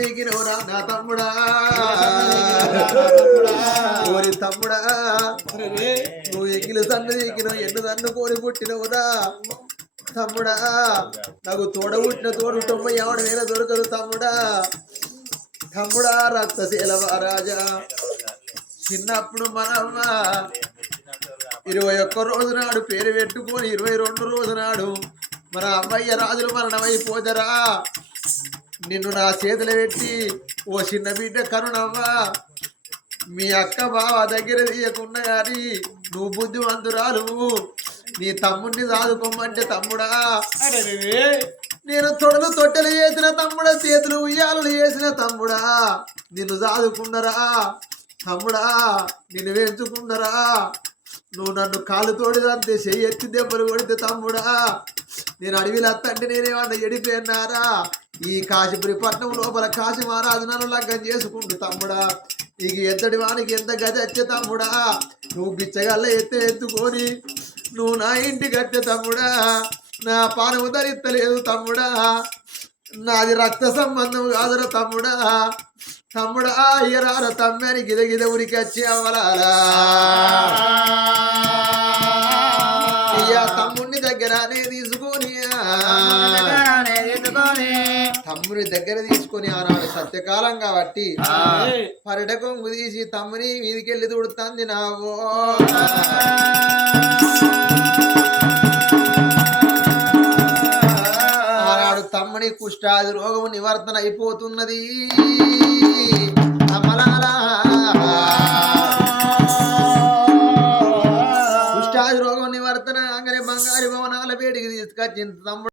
దిగినవురా నా తమ్ముడా? ఓరి తమ్ముడా నువ్వు ఎగిలి సన్న దిగిన ఎన్ను సన్ను కోరి పుట్టినవురా? తమ్ముడా నాకు తోడ పుట్టిన తోడు తొంభై ఆవిడ వేల దొరకదు తమ్ముడా. తమ్ముడా రక్తశీలవ రాజా చిన్నప్పుడు మనమ్మ ఇరవై ఒక్క రోజు నాడు పేరు పెట్టుకొని ఇరవై రెండు రోజు నాడు మన అమ్మయ్య రాజులు మరణమైపోదరా నిన్ను నా చేతులు పెట్టి ఓ చిన్న బిడ్డ కరుణవ్వ. మీ అక్క బావ దగ్గర తీయకుండా కానీ నువ్వు బుద్ధివంతురాలు నీ తమ్ముడిని సాదుకోమంటే తమ్ముడా. నేను తొడలు తొట్టెలు చేసిన తమ్ముడా చేతులు ఉయ్యాలలు చేసిన తమ్ముడా. నిన్ను సాదుకున్నరా తమ్ముడా నిన్ను పెంచుకున్నరా నువ్వు నన్ను కాలు తోడిదంతే చెయ్యి ఎత్తి దెబ్బలు కొడితే తమ్ముడా. నేను అడవిలో అత్తంటే నేనేమన్నా ఎడిపోయినారా? ఈ కాశీపురి పట్నం లోపల కాశీ మహారాజునను లగ్గం చేసుకుంటు తమ్ముడా. ఇక ఎంతటి వానికి ఎంత గది వచ్చే తమ్ముడా? నువ్వు బిచ్చగల్ల ఎత్తే ఎత్తుకొని నువ్వు నా ఇంటి వచ్చే తమ్ముడా. నా పానము ధరిత్తలేదు తమ్ముడా. నాది రక్త సంబంధం కాదురా తమ్ముడా. తమ్ముడా అయ్యరారా తమ్మని గిద గిద ఉరికి వచ్చి అవలారా దగ్గరనే తీసుకొని తమ్ముని దగ్గర తీసుకొని ఆనాడు సత్యకాలం కాబట్టి పర్యటకం తీసి తమ్ముని మీదికెళ్ళి తుడుతుంది నావో ఆనాడు తమ్ముని కుష్టాది రోగము నివర్తన అయిపోతున్నది. అమలాలా. రోగం నివారణ అంగనే బంగారు భవనాల వేడికి తీసుకొచ్చింది తమ్ముడు.